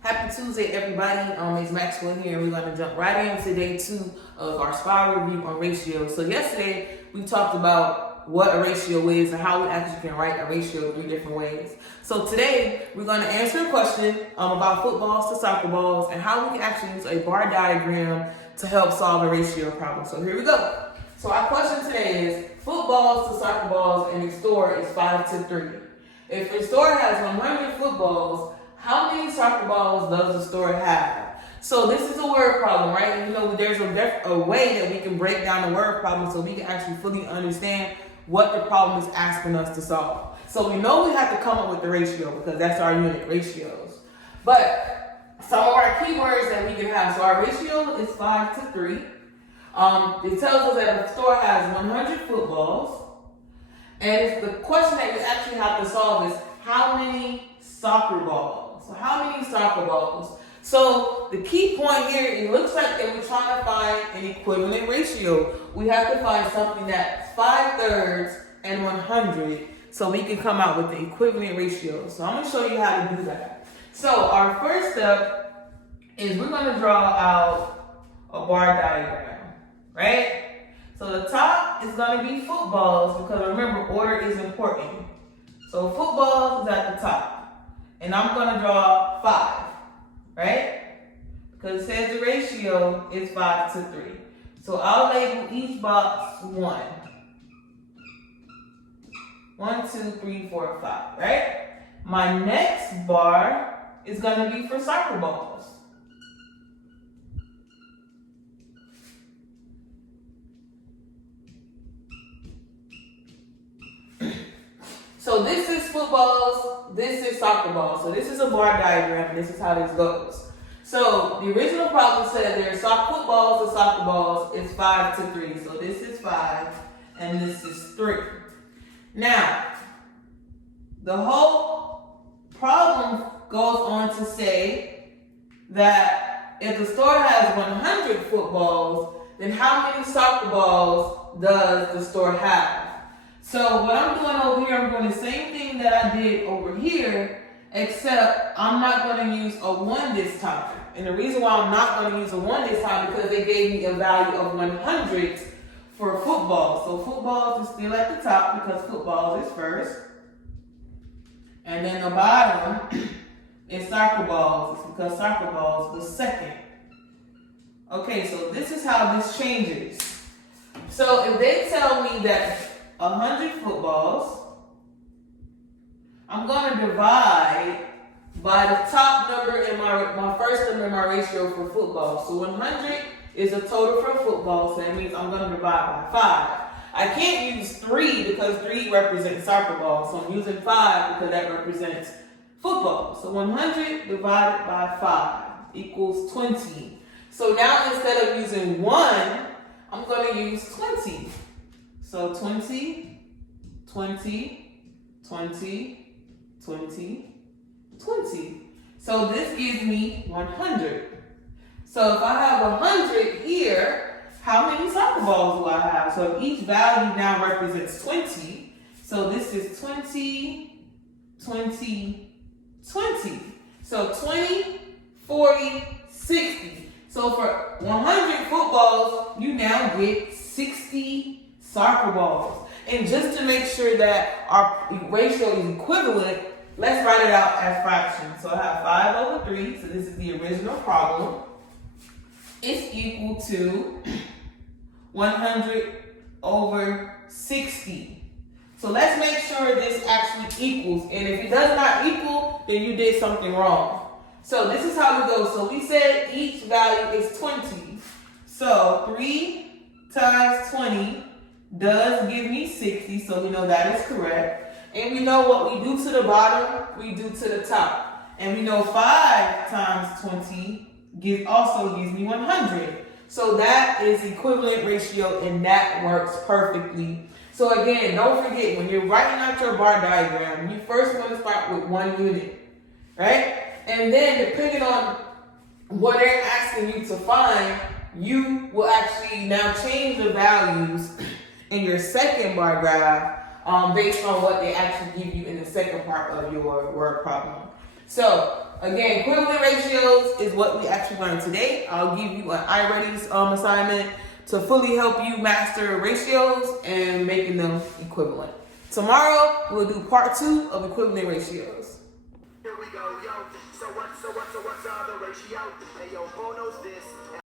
Happy Tuesday, everybody. It's Maxwell here, and we're going to jump right into day 2 of our SPY review on ratios. So yesterday, we talked about what a ratio is and how we actually can write a ratio 3 different ways. So today, we're going to answer a question about footballs to soccer balls and how we can actually use a bar diagram to help solve a ratio problem. So here we go. So our question today is, footballs to soccer balls and the score is 5-3. If the store has 100 footballs, how many soccer balls does the store have? So this is a word problem, right? And you know, there's a way that we can break down the word problem so we can actually fully understand what the problem is asking us to solve. So we know we have to come up with the ratio because that's our unit, ratios. But some of our keywords that we can have. So our ratio is 5-3. It tells us that the store has 100 footballs. And the question that you actually have to solve is how many soccer balls? So how many soccer balls? So the key point here, it looks like that we're trying to find an equivalent ratio. We have to find something that's 5/3 and 100 so we can come out with the equivalent ratio. So I'm going to show you how to do that. So our first step is we're going to draw out a bar diagram, right? So the top is going to be footballs because remember, order is important. So footballs is at the top. And I'm going to draw 5, right? Because it says the ratio is 5-3. So I'll label each box 1. 1, 2, 3, 4, 5, right? My next bar is going to be for soccer balls. So this is footballs, this is soccer balls. So this is a bar diagram, and this is how this goes. So the original problem said there's footballs to soccer balls is 5-3. So this is 5, and this is 3. Now, the whole problem goes on to say that if the store has 100 footballs, then how many soccer balls does the store have? So what I'm doing over here, I'm doing the same thing that I did over here, except I'm not going to use a 1 this time. And the reason why I'm not going to use a 1 this time because they gave me a value of 100 for football. So footballs is still at the top because footballs is first. And then the bottom is soccer balls because soccer balls is the second. Okay, so this is how this changes. So if they tell me that 100 footballs, I'm going to divide by the top number in my first number in my ratio for football. So 100 is a total for football, so that means I'm going to divide by 5. I can't use 3 because 3 represents soccer ball, so I'm using 5 because that represents football. So 100 divided by 5 equals 20. So now instead of using 1, I'm going to use 20. So 20, 20, 20, 20, 20. So this gives me 100. So if I have 100 here, how many soccer balls do I have? So each value now represents 20. So this is 20, 20, 20. So 20, 40, 60. So for 100 footballs, you now get 60 soccer balls. And just to make sure that our ratio is equivalent, let's write it out as fractions. So I have 5/3, so this is the original problem. It's equal to 100/60. So let's make sure this actually equals. And if it does not equal, then you did something wrong. So this is how it goes. So we said each value is 20. So 3 times 20 does give me 60, so we know that is correct. And we know what we do to the bottom, we do to the top. And we know 5 times 20 also gives me 100. So that is equivalent ratio, and that works perfectly. So again, don't forget, when you're writing out your bar diagram, you first want to start with 1 unit, right? And then depending on what they're asking you to find, you will actually now change the values in your second bar graph based on what they actually give you in the second part of your word problem. So again, equivalent ratios is what we actually learned today. I'll give you an iReady's assignment to fully help you master ratios and making them equivalent. Tomorrow, we'll do part 2 of equivalent ratios. Here we go, yo. So what's all the ratio? Hey, yo, who knows this?